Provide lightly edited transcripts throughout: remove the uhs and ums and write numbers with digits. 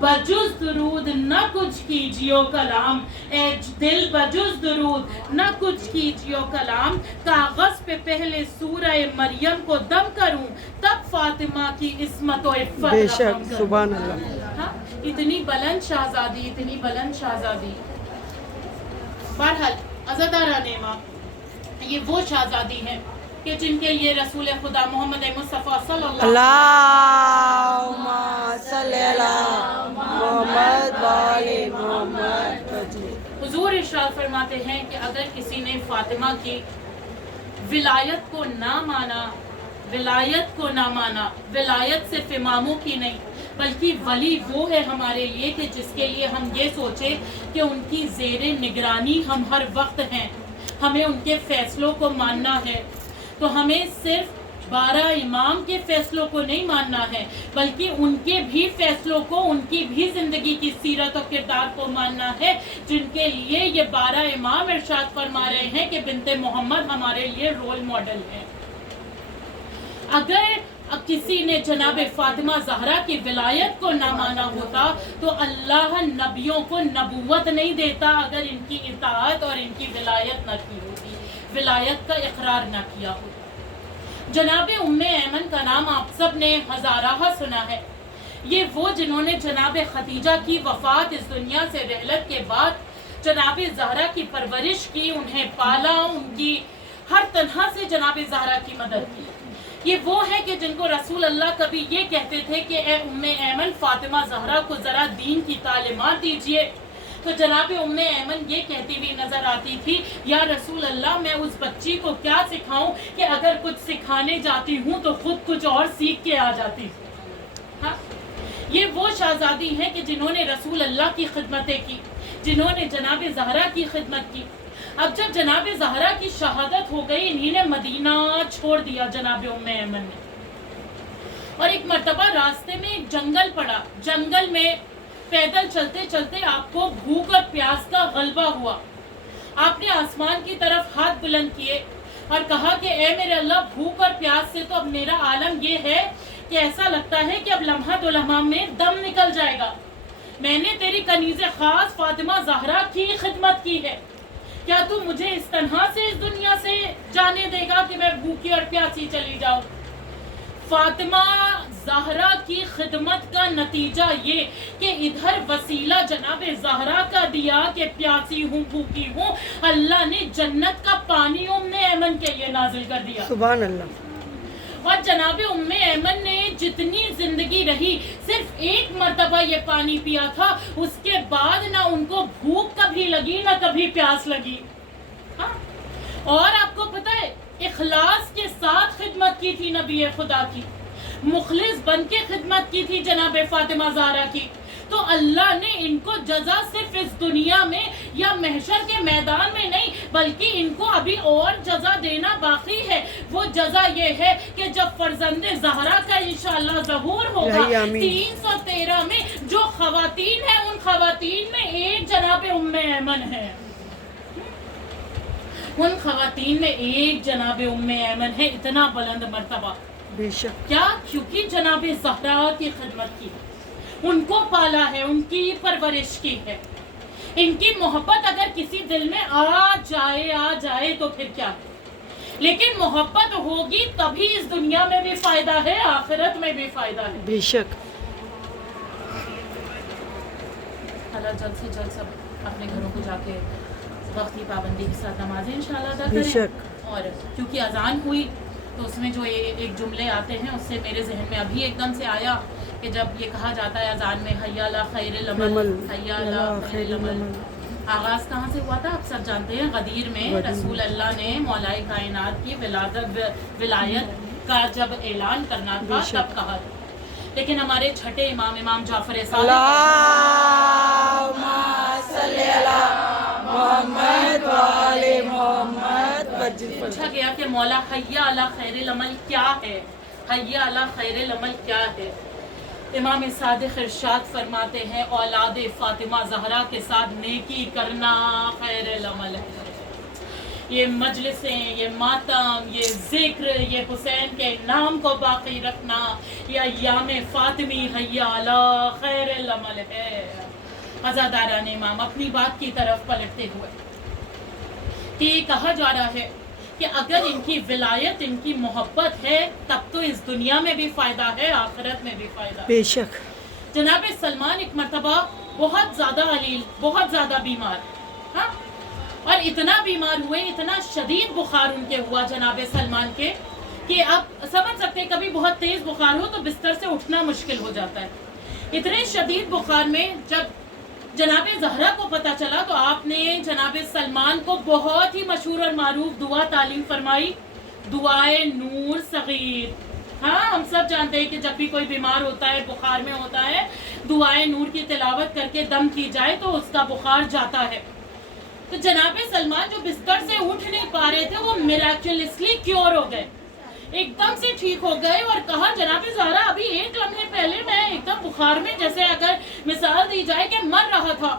بجز درود نہ کچھ کیجیو کلام، اے دل بجز درود نہ کچھ کیجیو کلام، کاغذ پہ پہلے سورہ مریم کو دم کروں تب فاطمہ کی عصمت و عفت بے رقم شک، کروں۔ سبحان اللہ۔ ہاں، اتنی بلند شہزادی، اتنی بلند شہزادی۔ بہرحال عزادارہ نعمہ، یہ وہ شہزادی ہیں کہ جن کے لیے رسول خدا محمد مصطفیٰ صلی اللہ اللہم صلی علی محمد وآل محمد۔ حضور ارشاد فرماتے ہیں کہ اگر کسی نے فاطمہ کی ولایت کو نہ مانا، ولایت کو نہ مانا، ولایت صرف اماموں کی نہیں بلکہ ولی وہ ہے ہمارے لیے کہ جس کے لیے ہم یہ سوچیں کہ ان کی زیر نگرانی ہم ہر وقت ہیں، ہمیں ان کے فیصلوں کو ماننا ہے، تو ہمیں صرف 12 امام کے فیصلوں کو نہیں ماننا ہے بلکہ ان کے بھی فیصلوں کو، ان کی بھی زندگی کی سیرت و کردار کو ماننا ہے، جن کے لیے یہ 12 امام ارشاد فرما رہے ہیں کہ بنت محمد ہمارے لیے رول ماڈل ہے۔ اگر کسی نے جناب فاطمہ زہرا کی ولایت کو نہ مانا ہوتا تو اللہ نبیوں کو نبوت نہیں دیتا اگر ان کی اطاعت اور ان کی ولایت نہ کی ہوتی، ولایت کا اقرار نہ کیا ہوتا۔ جناب ام ایمن کا نام آپ سب نے ہزارہ سنا ہے۔ یہ وہ جنہوں نے جناب خدیجہ کی وفات اس دنیا سے رحلت کے بعد جناب زہرا کی پرورش کی، انہیں پالا، ان کی ہر طرح سے جناب زہرا کی مدد کی۔ یہ وہ ہے کہ جن کو رسول اللہ کبھی یہ کہتے تھے کہ اے ام ایمن فاطمہ زہرا کو ذرا دین کی تعلیمات دیجئے، تو جناب ام ایمن یہ کہتی ہوئی نظر آتی تھی، یا رسول اللہ میں اس بچی کو کیا سکھاؤں کہ اگر کچھ سکھانے جاتی ہوں تو خود کچھ اور سیکھ کے آ جاتی ہوں۔ ہاں؟ یہ وہ شہزادی ہیں کہ جنہوں نے رسول اللہ کی خدمتیں کی، جنہوں نے جناب زہرا کی خدمت کی۔ اب جب جناب زہرا کی شہادت ہو گئی، انہی نے مدینہ چھوڑ دیا جناب ام ایمن نے، اور ایک مرتبہ راستے میں ایک جنگل پڑا، جنگل میں پیدل چلتے چلتے آپ کو بھوک اور پیاس کا غلبہ ہوا۔ آپ نے آسمان کی طرف ہاتھ بلند کیے اور کہا کہ اے میرے اللہ، بھوک اور پیاس سے تو اب میرا عالم یہ ہے کہ ایسا لگتا ہے کہ اب لمحہ دو لمحہ میں دم نکل جائے گا۔ میں نے تیری کنیز خاص فاطمہ زہرا کی خدمت کی ہے، کیا تو مجھے اس طرح سے اس دنیا سے جانے دے گا کہ میں بھوکی اور پیاسی چلی جاؤں؟ فاطمہ زہرا کی خدمت کا نتیجہ یہ کہ ادھر وسیلہ جناب زہرا کا دیا کہ پیاسی ہوں، بھوکی ہوں، اللہ نے جنت کا پانی ام ایمن کے لیے نازل کر دیا۔ سبحان اللہ۔ اور جناب ام ایمن نے جتنی زندگی رہی صرف ایک مرتبہ یہ پانی پیا تھا، اس کے بعد نہ ان کو بھوک کبھی لگی نہ کبھی پیاس لگی۔ ہاں؟ اور آپ کو پتہ ہے اخلاص کے ساتھ خدمت کی تھی نبی خدا کی، مخلص بن کے خدمت کی تھی جناب فاطمہ زہرا کی، تو اللہ نے ان کو جزا صرف اس دنیا میں یا محشر کے میدان میں نہیں بلکہ ان کو ابھی اور جزا دینا باقی ہے۔ وہ جزا یہ ہے کہ جب فرزند زہرا کا انشاءاللہ ظہور ہوگا 313 میں جو خواتین ہیں ان خواتین میں ایک جناب ام ایمن ہے، ان خواتین میں ایک جناب ام ایمن ہے۔ اتنا بلند مرتبہ، بے شک، کیا؟ کیونکہ جناب زہرا کی خدمت کی، ان کو پالا ہے، ان کی پرورش کی ہے۔ ان کی محبت اگر کسی دل میں آ جائے تو پھر کیا، لیکن محبت ہوگی تبھی اس دنیا میں بھی فائدہ ہے، آخرت میں بھی فائدہ ہے۔ بے شک۔ اللہ جلد سے جلد سب اپنے گھروں کو جا کے وقت کی پابندی کے ساتھ نمازیں انشاءاللہ ادا بے کریں۔ شک۔ اور کیونکہ اذان ہوئی تو اس میں جو ایک جملے آتے ہیں اس سے میرے ذہن میں ابھی ایک دم سے آیا کہ جب یہ کہا جاتا ہے اذان میں حی علی خیر العمل، حی علی خیر العمل، آغاز کہاں سے ہوا تھا آپ سب جانتے ہیں، غدیر میں رسول اللہ نے مولا کائنات کی ولایت کا جب اعلان کرنا تھا تب کہا تھا۔ لیکن ہمارے چھٹے امام جعفر صادق اللہم صلی علی محمد وآل محمد، پوچھا گیا کہ مولا حی علی خیر العمل کیا ہے، حی علی خیر العمل کیا ہے؟ امام صادق ارشاد فرماتے ہیں اولاد فاطمہ زہرا کے ساتھ نیکی کرنا خیر العمل ہے۔ یہ مجلسیں، یہ ماتم، یہ ذکر، یہ حسین کے نام کو باقی رکھنا، یہ ایام فاطمی حی علی خیر العمل ہے۔ عزاداران امام اپنی بات کی طرف پلٹتے ہوئے کہ یہ کہا جا رہا ہے کہ اگر ان کی ولایت، ان کی محبت ہے، تب تو اس دنیا میں بھی فائدہ ہے، آخرت میں بھی فائدہ ہے۔ بے شک۔ جناب سلمان ایک مرتبہ بہت زیادہ علیل، بہت زیادہ بیمار، ہاں، اور اتنا بیمار ہوئے، اتنا شدید بخار ان کے ہوا جناب سلمان کے، کہ آپ سمجھ سکتے ہیں کبھی بہت تیز بخار ہو تو بستر سے اٹھنا مشکل ہو جاتا ہے۔ اتنے شدید بخار میں جب جناب زہرا کو پتہ چلا تو آپ نے جناب سلمان کو بہت ہی مشہور اور معروف دعا تعلیم فرمائی، دعائے نور صغیر۔ ہاں، ہم سب جانتے ہیں کہ جب بھی کوئی بیمار ہوتا ہے، بخار میں ہوتا ہے، دعائے نور کی تلاوت کر کے دم کی جائے تو اس کا بخار جاتا ہے۔ تو جناب سلمان جو بستر سے اٹھ نہیں پا رہے تھے وہ میراکلسلی کیور ہو گئے، ایک دم سے ٹھیک ہو گئے، اور کہا جناب زہرا ابھی ایک لمحے پہلے میں ایک دم بخار میں جیسے اگر مثال دی جائے کہ مر رہا تھا،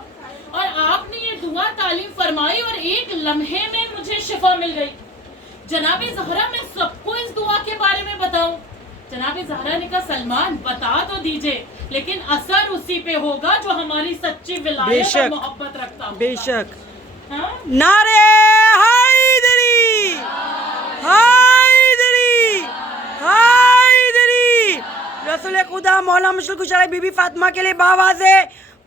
اور آپ نے یہ دعا تعلیم فرمائی اور ایک لمحے میں مجھے شفا مل گئی۔ جناب زہرا میں سب کو اس دعا کے بارے میں بتاؤں؟ جناب زہرا نے کہا سلمان بتا تو دیجئے، لیکن اثر اسی پہ ہوگا جو ہماری سچی ولایت اور محبت رکھتا ہوگا۔ بے شک۔ ہاں؟ نعرے حیدری، حیدری، حیدری۔ رسول خدا مولا مشرق کشادہ بی بی فاطمہ کے لیے باواز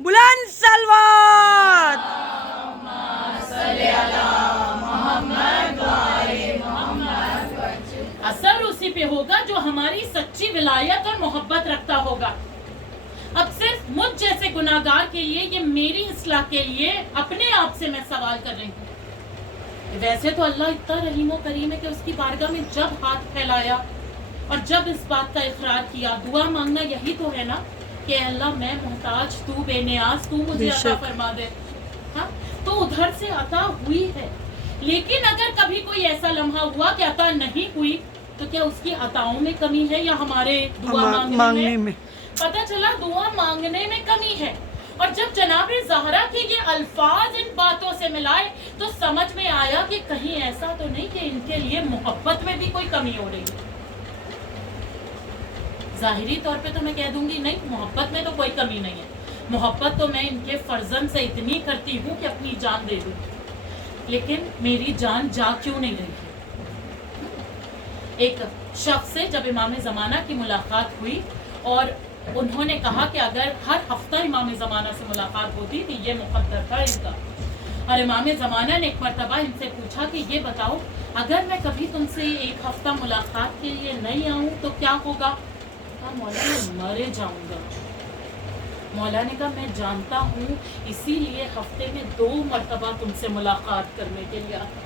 بلند صلوات۔ اثر اسی پہ ہوگا جو ہماری سچی ولایت اور محبت رکھتا ہوگا۔ اب صرف مجھ جیسے گناہگار کے لیے، یہ میری اصلاح کے لیے اپنے آپ سے میں سوال کر رہی ہوں۔ ویسے تو اللہ اتنا رحیم و کریم ہے کہ اس کی بارگاہ میں جب ہاتھ پھیلایا اور جب اس بات کا اقرار کیا، دعا مانگنا یہی تو ہے نا کہ اے اللہ میں محتاج، تو بے نیاز، تو مجھے عطا فرما دے۔ ہاں، تو ادھر سے عطا ہوئی ہے، لیکن اگر کبھی کوئی ایسا لمحہ ہوا کہ عطا نہیں ہوئی تو کیا اس کی عطاؤں میں کمی ہے یا ہمارے دعا مانگنے میں؟ پتہ چلا دعا مانگنے میں کمی ہے۔ اور جب جناب زہرا کے یہ الفاظ ان باتوں سے ملائے تو سمجھ میں آیا کہ کہیں ایسا تو نہیں کہ ان کے لیے محبت میں بھی کوئی کمی ہو رہی ہے۔ ظاہری طور پہ تو میں کہہ دوں گی نہیں، محبت میں تو کوئی کمی نہیں ہے، محبت تو میں ان کے فرزند سے اتنی کرتی ہوں کہ اپنی جان دے دوں، لیکن میری جان جا کیوں نہیں رہی؟ ایک شخص سے جب امام زمانہ کی ملاقات ہوئی اور انہوں نے کہا کہ اگر ہر ہفتہ امام زمانہ سے ملاقات ہوتی تو یہ مقدر تھا ان کا، اور امام زمانہ نے ایک مرتبہ ان سے پوچھا کہ یہ بتاؤ اگر میں کبھی تم سے ایک ہفتہ ملاقات کے لیے نہیں آؤں تو کیا ہوگا؟ کہا مولا میں مرے جاؤں گا۔ مولا نے کہا میں جانتا ہوں، اسی لیے ہفتے میں 2 مرتبہ تم سے ملاقات کرنے کے لیے آتا۔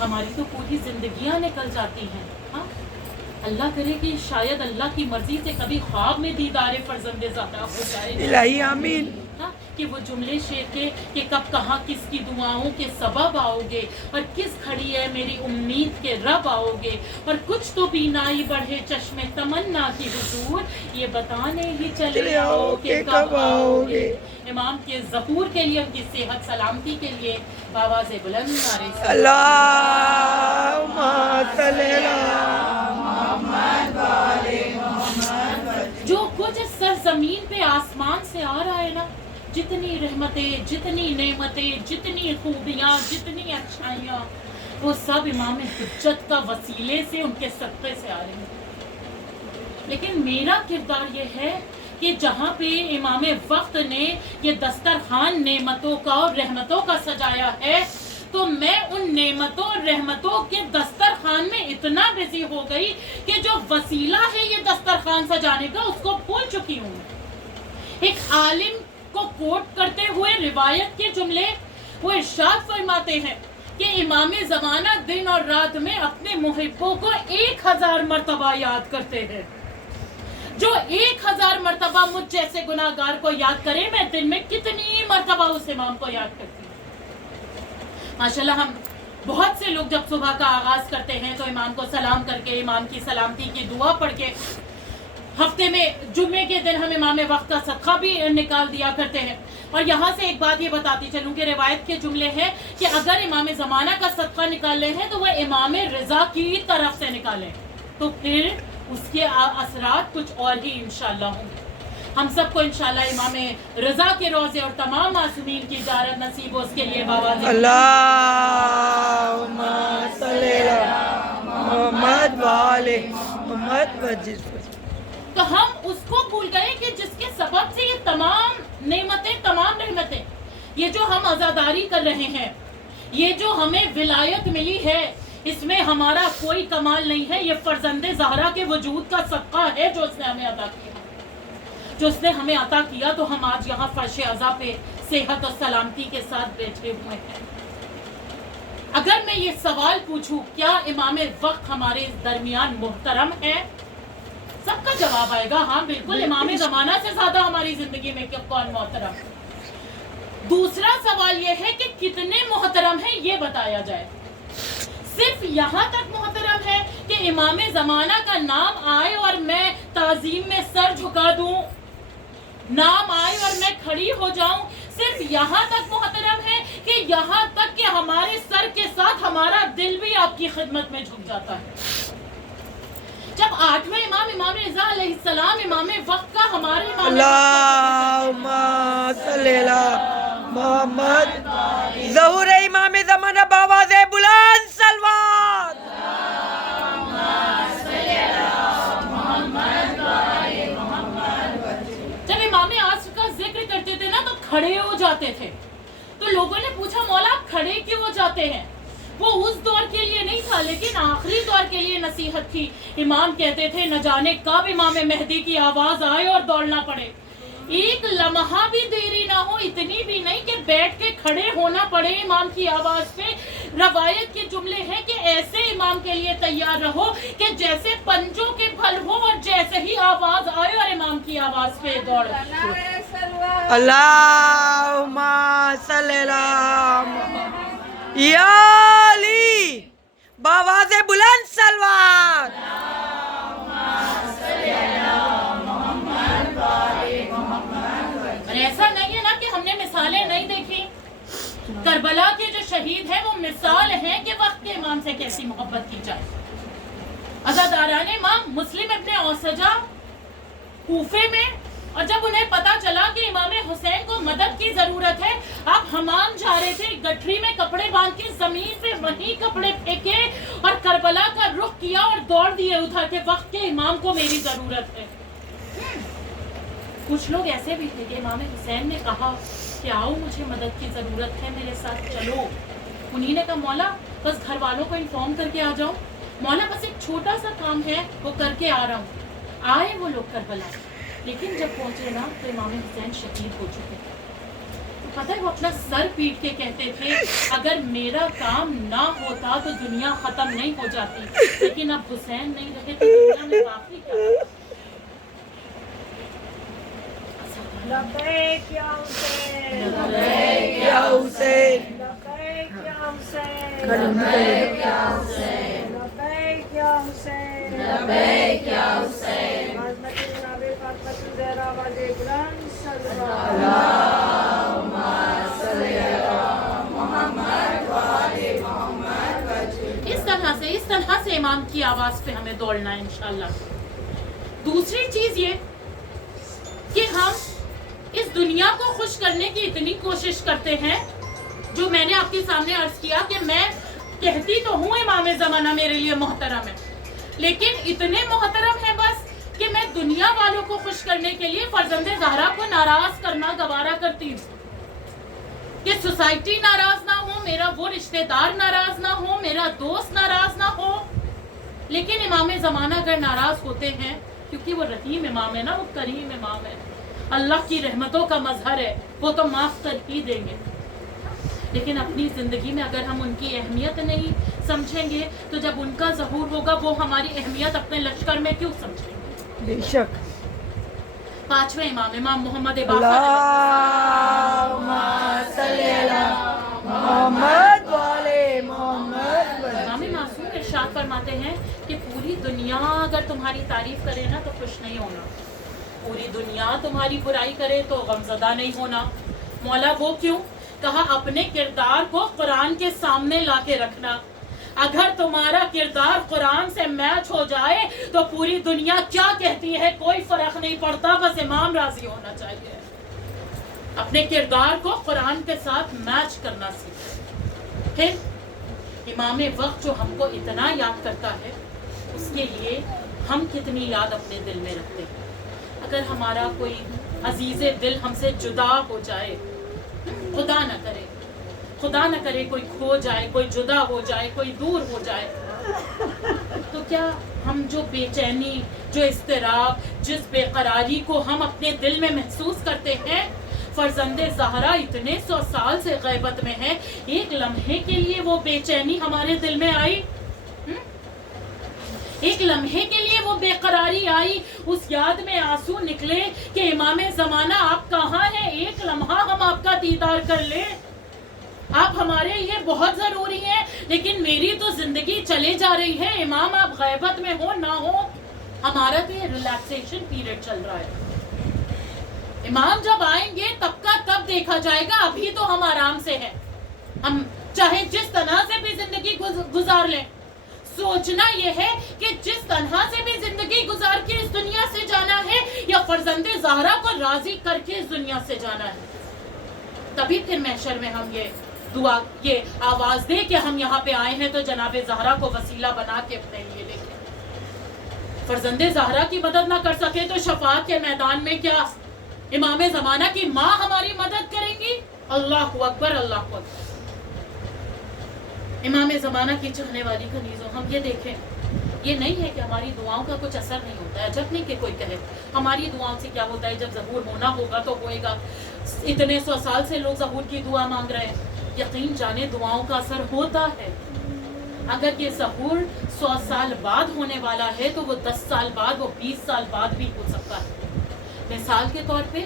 ہماری تو پوری زندگیاں نکل جاتی ہیں، ہاں، اللہ کرے کہ شاید اللہ کی مرضی سے کبھی خواب میں دیدار فرزند زہرا ہو جائے۔ الہی آمین۔ ہاں، کہ وہ جملے شعر کے کہ کب کہاں کس کی دعاؤں کے سبب آؤ گے، اور کس کھڑی ہے میری امید کے رب آؤ گے، اور کچھ تو بینائی بڑھے چشم تمنا کی حضور، یہ بتانے ہی چلے آؤ کہ کب آؤ گے۔ امام کے ظہور کے لیے، ان کی صحت سلامتی کے لیے آواز بلند نعرے سے اللہم صلی علی محمد و آل محمد۔ جو کچھ اس سرزمین پہ آسمان سے آ رہا ہے نا، جتنی رحمتیں، جتنی نعمتیں، جتنی خوبیاں، جتنی اچھائیاں، وہ سب امام حجت کا وسیلے سے، ان کے صدقے سے آ رہی ہیں۔ لیکن میرا کردار یہ ہے کہ جہاں پہ امام وقت نے یہ دسترخوان نعمتوں کا اور رحمتوں کا سجایا ہے، تو میں ان نعمتوں اور رحمتوں کے دسترخوان میں اتنا بزی ہو گئی کہ جو وسیلہ ہے یہ دسترخوان سجانے کا اس کو بھول چکی ہوں۔ ایک عالم کو کوٹ کرتے ہوئے روایت کے جملے وہ ارشاد فرماتے ہیں کہ امام زمانہ دن اور رات میں اپنے محبوں کو 1000 مرتبہ یاد کرتے ہیں۔ جو 1000 مرتبہ مجھ جیسے گناہگار کو یاد کرے، میں دن میں کتنی مرتبہ اس امام کو یاد کرتی ہوں۔ ماشاءاللہ ہم بہت سے لوگ جب صبح کا آغاز کرتے ہیں تو امام کو سلام کر کے، امام کی سلامتی کی دعا پڑھ کے، ہفتے میں جمعے کے دن ہم امام وقت کا صدقہ بھی نکال دیا کرتے ہیں۔ اور یہاں سے ایک بات یہ بتاتی چلوں کہ روایت کے جملے ہیں کہ اگر امام زمانہ کا صدقہ نکالنے ہیں تو وہ امام رضا کی طرف سے نکالیں، تو پھر اس کے اثرات کچھ اور ہی انشاءاللہ ہوں گے۔ ہم سب کو انشاءاللہ امام رضا کے روضے اور تمام معصومین کی زیارت نصیب ہو، اس کے لیے بابا اللہم صلی علی محمد وآل محمد وجز۔ تو ہم اس کو بھول گئے کہ جس کے سبب سے یہ تمام نعمتیں، تمام رحمتیں، یہ جو ہم عزاداری کر رہے ہیں، یہ جو ہمیں ولایت ملی ہے، اس میں ہمارا کوئی کمال نہیں ہے، یہ فرزند زہرا کے وجود کا صدقہ ہے جو اس نے ہمیں عطا کیا، جو اس نے ہمیں عطا کیا، تو ہم آج یہاں فرش عزا پہ صحت اور سلامتی کے ساتھ بیٹھے ہوئے ہیں۔ اگر میں یہ سوال پوچھوں کیا امام وقت ہمارے درمیان محترم ہے، سب کا جواب آئے گا ہاں بالکل، امام زمانہ سے زیادہ ہماری زندگی میں کون محترم ہے۔ دوسرا سوال یہ ہے کہ کتنے محترم ہیں یہ بتایا جائے۔ صرف یہاں تک محترم ہے کہ امام زمانہ کا نام آئے اور میں تعظیم میں سر جھکا دوں، نام آئے اور میں کھڑی ہو جاؤں، صرف یہاں تک محترم ہے کہ یہاں تک کہ ہمارے سر کے ساتھ ہمارا دل بھی آپ کی خدمت میں جھک جاتا ہے۔ جب آٹھویں امام امام رضا علیہ السلام امام وقت کا ہمارے اللہم صلی علی محمد ظہور امام زمانہ بآواز بلند صلوات۔ جب امام عصر کا ذکر کرتے تھے نا تو کھڑے ہو جاتے تھے، تو لوگوں نے پوچھا مولا آپ کھڑے کیوں ہو جاتے ہیں؟ وہ اس دور کے لیے نہیں تھا لیکن آخری دور کے لیے نصیحت تھی۔ امام کہتے تھے نہ جانے کب امام مہدی کی آواز آئے اور دوڑنا پڑے، ایک لمحہ بھی دیری نہ ہو، اتنی بھی نہیں کہ بیٹھ کے کھڑے ہونا پڑے امام کی آواز پہ۔ روایت کے جملے ہیں کہ ایسے امام کے لیے تیار رہو کہ جیسے پنجوں کے پھل ہو اور جیسے ہی آواز آئے اور امام کی آواز پہ دوڑ۔ اللہم صلی علی یا علی بآواز بلند صلوات۔ اور ایسا نہیں ہے نا کہ ہم نے مثالیں نہیں دیکھی، کربلا کے جو شہید ہیں وہ مثال ہیں کہ وقت کے امام سے کیسی محبت کی جائے۔ عزاداران امام مسلم ابن اوسجہ کوفے میں، اور جب انہیں پتا چلا کہ امام حسین کو مدد کی ضرورت ہے، آپ حمام جا رہے تھے، گٹھری میں کپڑے باندھ کے زمین پہ وہیں کپڑے پھینکے اور کربلا کا رخ کیا اور دوڑ دیے ادھر کہ وقت کے امام کو میری ضرورت ہے۔ کچھ لوگ ایسے بھی تھے کہ امام حسین نے کہا کہ آؤ مجھے مدد کی ضرورت ہے، میرے ساتھ چلو۔ انہی نے کہا مولا بس گھر والوں کو انفارم کر کے آ جاؤ، مولا بس ایک چھوٹا سا کام ہے وہ کر کے آ رہا ہوں۔ آئے وہ لوگ کربلا، لیکن جب پہنچے نا تو امام حسین شہید ہو چکے تھے۔ تو پتہ ہے وہ اپنا سر پیٹ کے کہتے تھے اگر میرا کام نہ ہوتا تو دنیا ختم نہیں ہو جاتی، لیکن اب حسین نہیں رہے تو دنیا میں باقی کیا۔ لبیک یا حسین، لبیک یا حسین، لبیک یا حسین، لبیک یا حسین، لبیک یا حسین، لبیک یا حسین۔ عظمت جناب فاطمہ الزہرا واجب بلند صلوات۔ اللہم صلی علی محمد وآل محمد۔ اس طرح سے امام کی آواز پہ ہمیں دوڑنا ہے انشاءاللہ۔ دوسری چیز یہ کہ ہم اس دنیا کو خوش کرنے کی اتنی کوشش کرتے ہیں، جو میں نے آپ کے سامنے عرض کیا کہ میں کہتی تو ہوں امام زمانہ میرے لیے محترم ہے، لیکن اتنے محترم ہیں بس کہ میں دنیا والوں کو خوش کرنے کے لیے فرزند زہرا کو ناراض کرنا گوارا کرتی ہوں کہ سوسائٹی ناراض نہ ہو، میرا وہ رشتہ دار ناراض نہ ہو، میرا دوست ناراض نہ ہو۔ لیکن امام زمانہ اگر ناراض ہوتے ہیں، کیونکہ وہ رحیم امام ہے نا، وہ کریم امام ہے، اللہ کی رحمتوں کا مظہر ہے، وہ تو معاف کر ہی دیں گے۔ لیکن اپنی زندگی میں اگر ہم ان کی اہمیت نہیں سمجھیں گے تو جب ان کا ظہور ہوگا وہ ہماری اہمیت اپنے لشکر میں کیوں سمجھیں گے۔ بے شک۔ پانچویں امام امام محمد باقر اللہم صلی علی محمد وآل محمد۔ امام معصوم ارشاد فرماتے ہیں کہ پوری دنیا اگر تمہاری تعریف کرے نا تو خوش نہیں ہونا، پوری دنیا تمہاری برائی کرے تو غمزدہ نہیں ہونا، مولا وہ کیوں؟ کہا اپنے کردار کو قرآن کے سامنے لا کے رکھنا. اگر تمہارا کردار قرآن سے میچ ہو جائے تو پوری دنیا کیا کہتی ہے کوئی فرق نہیں پڑتا, بس امام راضی ہونا چاہیے. اپنے کردار کو قرآن کے ساتھ میچ کرنا سیکھیں. پھر امام وقت جو ہم کو اتنا یاد کرتا ہے, اس کے لیے ہم کتنی یاد اپنے دل میں رکھتے ہیں. اگر ہمارا کوئی عزیز دل ہم سے جدا ہو جائے, خدا نہ کرے کوئی کھو جائے, کوئی جدا ہو جائے, کوئی دور ہو جائے, تو کیا ہم جو بے چینی, جو اضطراب, جس بے قراری کو ہم اپنے دل میں محسوس کرتے ہیں, فرزند زہرا اتنے 100 سال سے غیبت میں ہے, ایک لمحے کے لیے وہ بے چینی ہمارے دل میں آئی, ایک لمحے کے لیے وہ بے قراری آئی, اس یاد میں آنسو نکلے کہ امام زمانہ آپ کہاں ہیں, ایک لمحہ ہم آپ کا دیدار کر لیں, آپ ہمارے لیے بہت ضروری ہیں, لیکن میری تو زندگی چلے جا رہی ہے, امام آپ غیبت میں ہو نہ ہو, ہمارا تو یہ ریلیکسیشن پیریڈ چل رہا ہے. امام جب آئیں گے تب کا تب دیکھا جائے گا, ابھی تو ہم آرام سے ہیں, ہم چاہے جس طرح سے بھی زندگی گزار لیں. سوچنا یہ ہے کہ جس طرح سے بھی زندگی گزار کے اس دنیا سے جانا ہے, یا فرزند زہرا کو راضی کر کے اس دنیا سے جانا ہے. تبھی پھر محشر میں ہم یہ دعا, یہ آواز دے کہ ہم یہاں پہ آئے ہیں تو جناب زہرا کو وسیلہ بنا کے اپنے لیے لے کے. فرزند زہرا کی مدد نہ کر سکے تو شفاعت کے میدان میں کیا امام زمانہ کی ماں ہماری مدد کریں گی؟ اللہ اکبر, اللہ اکبر. امام زمانہ کی چاہنے والی کنیزوں, ہم یہ دیکھیں, یہ نہیں ہے کہ ہماری دعاؤں کا کچھ اثر نہیں ہوتا ہے. جب نہیں کہ کوئی کہے ہماری دعاؤں سے کیا ہوتا ہے, جب ظہور ہونا ہوگا تو ہوئے گا. اتنے 100 سال سے لوگ ظہور کی دعا مانگ رہے ہیں, یقین جانے دعاؤں کا اثر ہوتا ہے. اگر یہ ظہور 100 سال بعد ہونے والا ہے تو وہ 10 سال بعد, وہ 20 سال بعد بھی ہو سکتا ہے. مثال کے طور پہ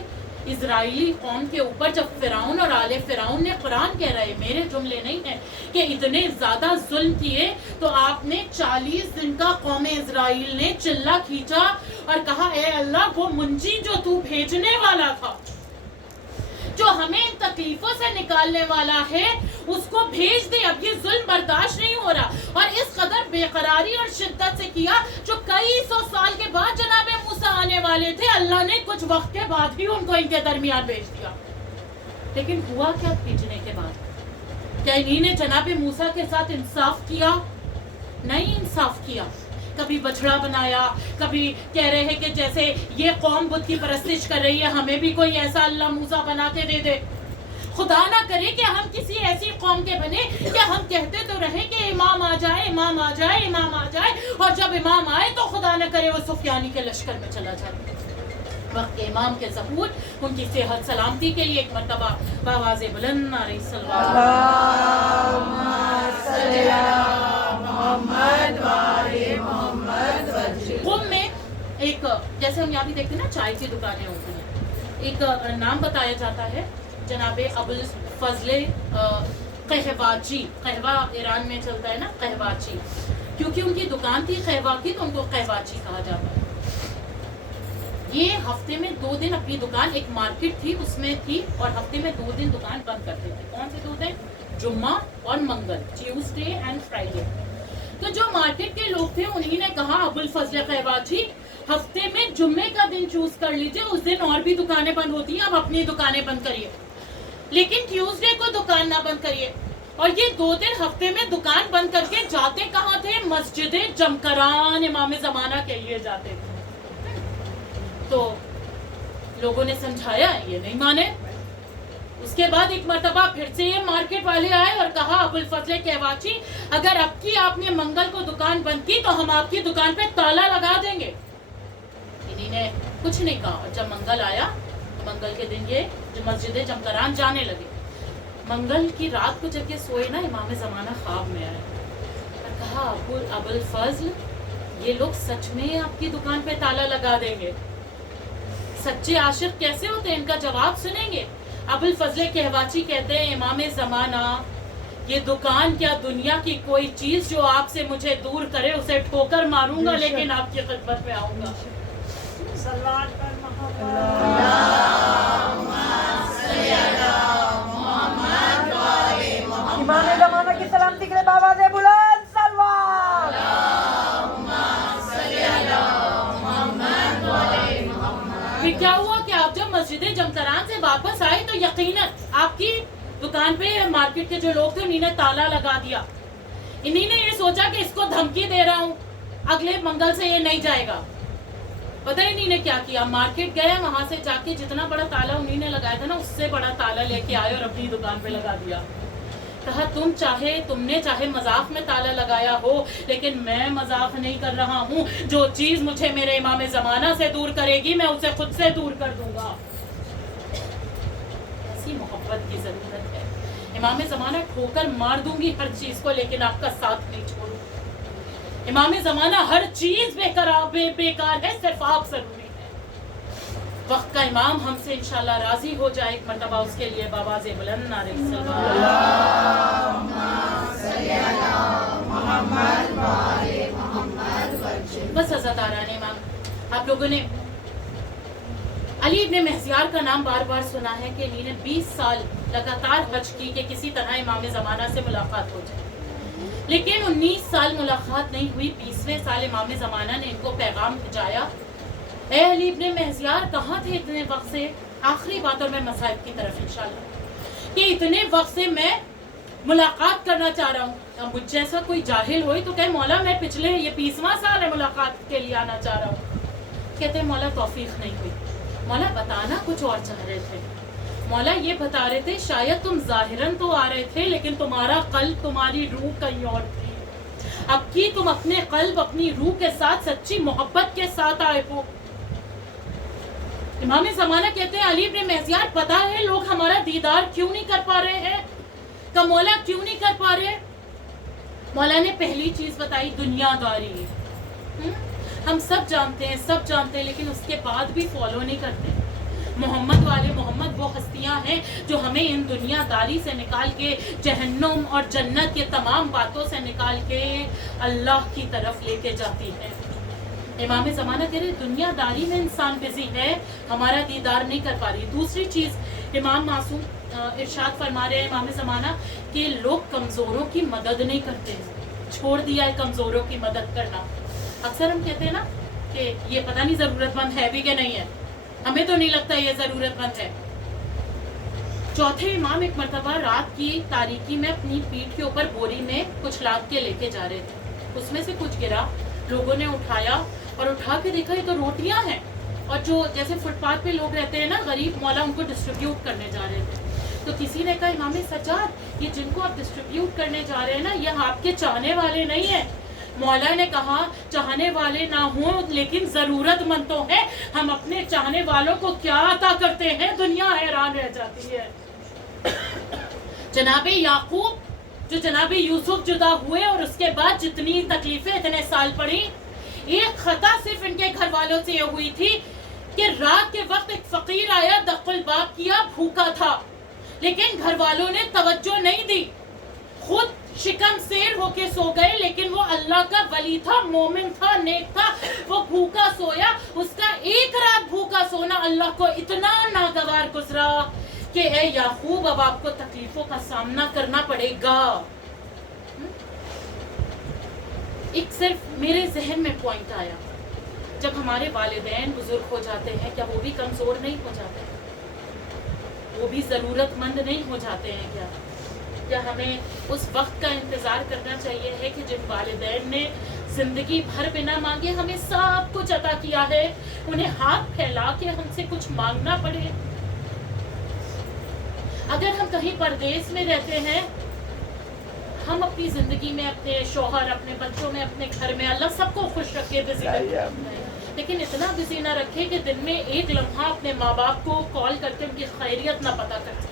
اسرائیلی قوم کے اوپر جب فرعون اور آل فرعون نے, قرآن کہہ رہے, میرے جملے نہیں ہیں, کہ اتنے زیادہ ظلم کیے تو آپ نے 40 دن کا قوم اسرائیل نے چلہ کھینچا اور کہا اے اللہ وہ منجی جو تو بھیجنے والا تھا, جو ہمیں ان تکلیفوں سے نکالنے والا ہے, اس کو بھیج دے, اب یہ ظلم برداشت نہیں ہو رہا. اور اس قدر بے قراری اور شدت سے کیا جو کئی 100 سال کے بعد جناب موسیٰ آنے والے تھے, اللہ نے کچھ وقت کے بعد ہی ان کو ان کے درمیان بھیج دیا. لیکن ہوا کیا بھیجنے کے بعد؟ کیا انہی نے جناب موسیٰ کے ساتھ انصاف کیا؟ نہیں انصاف کیا. کبھی بچڑا بنایا, کبھی کہہ رہے ہیں کہ جیسے یہ قوم بت کی پرستش کر رہی ہے, ہمیں بھی کوئی ایسا اللہ موسیٰ بنا کے دے دے. خدا نہ کرے کہ ہم کسی ایسی قوم کے بنے کہ ہم کہتے تو رہیں کہ امام آ جائے, امام آ جائے, امام آ جائے, اور جب امام آئے تو خدا نہ کرے وہ سفیانی کے لشکر میں چلا جائے. وقت کے امام کے ظہور, ان کی صحت سلامتی کے لیے ایک مرتبہ بآواز بلند نعرہ صلوات قم میں ایک, جیسے ہم یہاں بھی دیکھتے ہیں نا چائے کی دکانیں ہوتی ہیں, ایک نام بتایا جاتا ہے جناب ابوالفضل قہواچی. قہوہ ایران میں چلتا ہے نا, قہواچی, کیونکہ ان کی دکان تھی قہوہ کی تو ان کو قہواچی کہا جاتا ہے. یہ ہفتے میں 2 دن اپنی دکان, ایک مارکیٹ تھی اس میں تھی, اور ہفتے میں 2 دن دکان بند کرتے تھے. کون سے 2 دن؟ جمعہ اور منگل, ٹیوزڈے اینڈ فرائیڈے. تو جو مارکیٹ کے لوگ تھے انہی نے کہا ابوالفضل قہواچی ہفتے میں جمعے کا دن چوز کر لیجئے, اس دن اور بھی دکانیں بند ہوتی ہیں, اب اپنی دکانیں بند کریے, لیکن ٹیوزڈے کو دکان نہ بند کریے. اور یہ 2 دن ہفتے میں دکان بند کر کے جاتے کہاں تھے؟ مسجد جمکران امام زمانہ کے لیے جاتے تھے. تو لوگوں نے سمجھایا, یہ نہیں مانے. اس کے بعد ایک مرتبہ پھر سے یہ مارکیٹ والے آئے اور کہا ابوالفضل قہواچی اگر اب کی آپ نے منگل کو دکان بند کی تو ہم آپ کی دکان پہ تالا لگا دیں گے. انہی نے کچھ نہیں کہا. جب منگل آیا تو منگل کے دن یہ مسجد جمکران جانے لگے. منگل کی رات کو جب یہ سوئے نا, امام زمانہ خواب میں آئے اور کہا ابوالفضل یہ لوگ سچ میں آپ کی دکان پہ تالا لگا دیں گے؟ سچے عاشق کیسے ہوتے ہیں, ان کا جواب سنیں گے. ابوالفضل قہواچی کہتے ہیں امام زمانہ یہ دکان کیا دنیا کی کوئی چیز جو آپ سے مجھے دور کرے اسے ٹھوکر ماروں گا, لیکن آپ کی خدمت میں آؤں گا. صلوات پر محمد. شمکران سے واپس آئے تو یقیناً آپ کی دکان پہ مارکیٹ کے جو لوگ تھے انہیں نے تالا لگا دیا. انہیں نے یہ سوچا کہ اس کو دھمکی دے رہا ہوں, اگلے منگل سے یہ نہیں جائے گا. پتہ ہی انہیں نے کیا کیا, مارکیٹ گئے, وہاں سے جا کے جتنا بڑا تالا انہیں نے لگایا تھا نا اس سے بڑا تالا لے کے آئے اور اپنی دکان پہ لگا دیا. کہا تم نے چاہے مذاق میں تالا لگایا ہو لیکن میں مذاق نہیں کر رہا ہوں. جو چیز مجھے میرے امام زمانہ سے دور کرے گی میں اسے خود سے دور کر دوں گا. ایسی محبت کی ضرورت ہے. امام زمانہ ٹھوکر مار دوں گی ہر چیز کو لیکن آپ کا ساتھ نہیں چھوڑوں. امام زمانہ ہر چیز بیکار ہے, صرف آپ ضروری ہے. وقت کا امام ہم سے انشاءاللہ راضی ہو جائے. ایک مرتبہ اس کے لیے بآواز بلند نعرہ بس. حضرت آران امام, آپ لوگوں نے علی ابن مہزیار کا نام بار بار سنا ہے کہ انہوں نے 20 سال لگاتار حج کی کہ کسی طرح امام زمانہ سے ملاقات ہو جائے, لیکن 19 سال ملاقات نہیں ہوئی. 20ویں سال امام زمانہ نے ان کو پیغام بھیجایا, اے علی ابن مہزیار کہاں تھے اتنے وقت سے. آخری بات, اور میں مصائب کی طرف انشاءاللہ, کہ اتنے وقت سے میں ملاقات کرنا چاہ رہا ہوں. اب مجھ جیسا کوئی جاہل ہوئی تو کہے مولا میں پچھلے یہ 20واں سال ہے ملاقات کے لیے آنا چاہ رہا ہوں. کہتے ہیں مولا توفیق نہیں ہوئی. مولا بتانا کچھ اور چاہ رہے تھے. مولا یہ بتا رہے تھے شاید تم ظاہراً تو آ رہے تھے لیکن تمہارا قلب, تمہاری روح کہیں اور تھی. اب کی تم اپنے قلب, اپنی روح کے ساتھ سچی محبت کے ساتھ آئے ہو. امام زمانہ کہتے ہیں علی ابن مہزیار پتا ہے لوگ ہمارا دیدار کیوں نہیں کر پا رہے ہیں. کہ مولا کیوں نہیں کر پا رہے. مولا نے پہلی چیز بتائی دنیا داری. ہم سب جانتے ہیں لیکن اس کے بعد بھی فالو نہیں کرتے. محمد والے محمد وہ ہستیاں ہیں جو ہمیں ان دنیا داری سے نکال کے جہنم اور جنت کے تمام باتوں سے نکال کے اللہ کی طرف لے کے جاتی ہیں. امام زمانہ کہہ رہے دنیا داری میں انسان بزی ہے, ہمارا دیدار نہیں کر پا رہی. دوسری چیز امام معصوم ارشاد فرما رہے ہیں امام زمانہ کہ لوگ کمزوروں کی مدد نہیں کرتے. چھوڑ دیا ہے کمزوروں کی مدد کرنا. اکثر ہم کہتے ہیں نا کہ یہ پتہ نہیں ضرورت مند ہے بھی کہ نہیں ہے, ہمیں تو نہیں لگتا یہ ضرورت مند ہے. چوتھے امام ایک مرتبہ رات کی تاریکی میں اپنی پیٹھ کے اوپر بوری میں کچھ لاد کے لے کے جا رہے تھے. اس میں سے کچھ گرا, لوگوں نے اٹھایا اور اٹھا کے دیکھا یہ تو روٹیاں ہیں. اور جو جیسے فٹ پاتھ پہ لوگ رہتے ہیں نا غریب, مولا ان کو ڈسٹریبیوٹ کرنے جا رہے تھے. تو کسی نے کہا امام سجاد یہ جن کو آپ ڈسٹریبیوٹ کرنے جا رہے ہیں نا یہ آپ کے چاہنے والے نہیں ہیں. مولا نے کہا چاہنے والے نہ ہوں لیکن ضرورت مند تو ہے. ہم اپنے چاہنے والوں کو کیا عطا کرتے ہیں, دنیا حیران رہ جاتی ہے. جناب یعقوب جو جناب یوسف جدا ہوئے اور اس کے بعد جتنی تکلیفیں اتنے سال پڑی, ایک خطا صرف ان کے گھر والوں سے یہ ہوئی تھی کہ رات کے وقت ایک فقیر آیا, دق الباب کیا, بھوکا تھا, لیکن گھر والوں نے توجہ نہیں دی. خود شکم سیر ہو کے سو گئے لیکن وہ اللہ کا ولی تھا, مومن تھا, نیک تھا. وہ بھوکا سویا, اس کا ایک رات بھوکا سونا اللہ کو اتنا ناگوار گزرا کہ اے یعقوب اب آپ کو تکلیفوں کا سامنا کرنا پڑے گا. ایک صرف میرے ذہن میں پوائنٹ آیا, جب ہمارے والدین بزرگ ہو جاتے ہیں کیا وہ بھی کمزور نہیں ہو جاتے ہیں, وہ بھی ضرورت مند نہیں ہو جاتے ہیں کیا؟ کیا ہمیں اس وقت کا انتظار کرنا چاہیے ہے کہ جن والدین نے زندگی بھر بنا مانگے ہمیں سب کچھ عطا کیا ہے, انہیں ہاتھ پھیلا کے ہم سے کچھ مانگنا پڑے؟ اگر ہم کہیں پردیس میں رہتے ہیں, ہم اپنی زندگی میں اپنے شوہر, اپنے بچوں میں, اپنے گھر میں اللہ سب کو خوش رکھے, بزی رکھے, لیکن اتنا بزی نہ رکھے کہ دن میں ایک لمحہ اپنے ماں باپ کو کال کر کے ان کی خیریت نہ پتہ کرتے.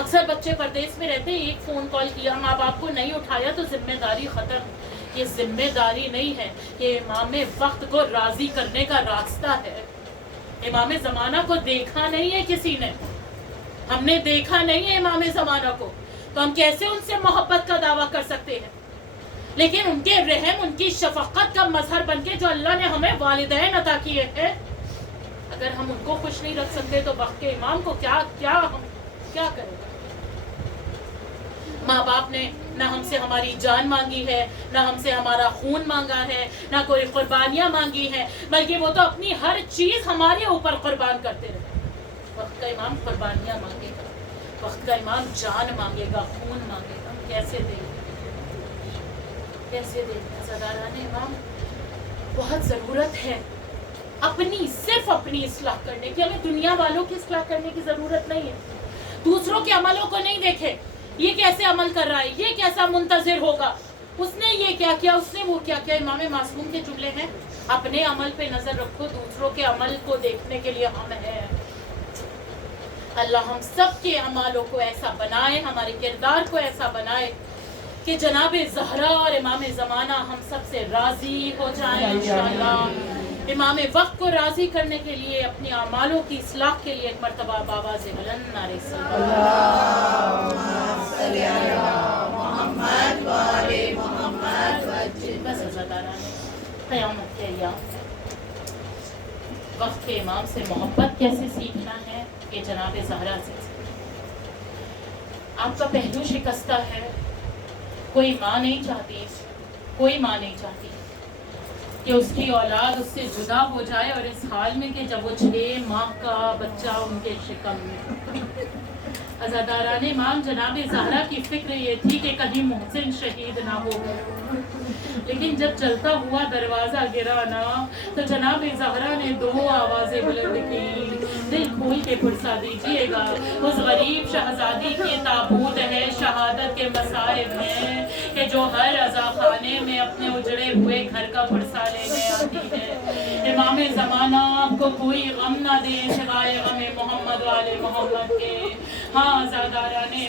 اکثر بچے پردیس میں رہتے, ایک فون کال کیا, ماں باپ کو نہیں اٹھایا تو ذمہ داری ختم. یہ ذمہ داری نہیں ہے, یہ امام وقت کو راضی کرنے کا راستہ ہے. امام زمانہ کو دیکھا نہیں ہے کسی نے, ہم نے دیکھا نہیں ہے امام زمانہ کو, تو ہم کیسے ان سے محبت کا دعویٰ کر سکتے ہیں؟ لیکن ان کے رحم, ان کی شفقت کا مظہر بن کے جو اللہ نے ہمیں والدین عطا کیے ہیں, اگر ہم ان کو خوش نہیں رکھ سکتے تو وقت کے امام کو کیا کریں گے؟ ماں باپ نے نہ ہم سے ہماری جان مانگی ہے, نہ ہم سے ہمارا خون مانگا ہے, نہ کوئی قربانیاں مانگی ہیں, بلکہ وہ تو اپنی ہر چیز ہمارے اوپر قربان کرتے رہے. امام قربانیاں مانگے گا، وقت کا امام جان مانگے گا، خون مانگے گا، کیسے دیں گے؟ کیسے دیں گے؟ عزاداران امام بہت ضرورت ہے اپنی، صرف اپنی اصلاح کرنے کی. ہمیں دنیا والوں کی اصلاح کرنے کی ضرورت نہیں ہے. دوسروں کے عملوں کو نہیں دیکھے، یہ کیسے عمل کر رہا ہے، یہ کیسا منتظر ہوگا، اس نے یہ کیا کیا، اس نے وہ کیا کیا. امام معصوم کے جملے ہیں اپنے عمل پہ نظر رکھو، دوسروں کے عمل کو دیکھنے کے لیے ہم ہیں. اللہ ہم سب کے اعمالوں کو ایسا بنائے، ہمارے کردار کو ایسا بنائے کہ جناب زہرا اور امام زمانہ ہم سب سے راضی ہو جائیں انشاءاللہ. امام وقت کو راضی کرنے کے لیے، اپنے اعمالوں کی اصلاح کے لیے ایک مرتبہ بابا سے بلند نعرے بس عزاداران قیامت کے ایام وقت کے امام سے محبت کیسے سیکھنا ہے، یہ جناب زہرا سے. آپ کا پہلو شکستہ ہے، کوئی ماں نہیں چاہتی، کوئی ماں نہیں چاہتی کہ اس کی اولاد اس سے جدا ہو جائے، اور اس حال میں کہ جب وہ 6 ماہ کا بچہ ان کے شکم میں. عزاداران امام جناب زہرا کی فکر یہ تھی کہ کہیں محسن شہید نہ ہو گئے، لیکن جب چلتا ہوا دروازہ گرا نا تو جناب زہرا نے 2 آوازیں بلند کی، دل کھول کے پرسا دیجئے گا. اس غریب شہزادی کی تابوت ہے، شہادت کے مصائب ہیں کہ جو ہر عزا خانے میں اپنے اجڑے ہوئے گھر کا پرسا لینے آتی ہے. امام زمانہ آپ کو کوئی غم نہ دے سوائے غم محمد والے محمد کے. ہاں عزاداران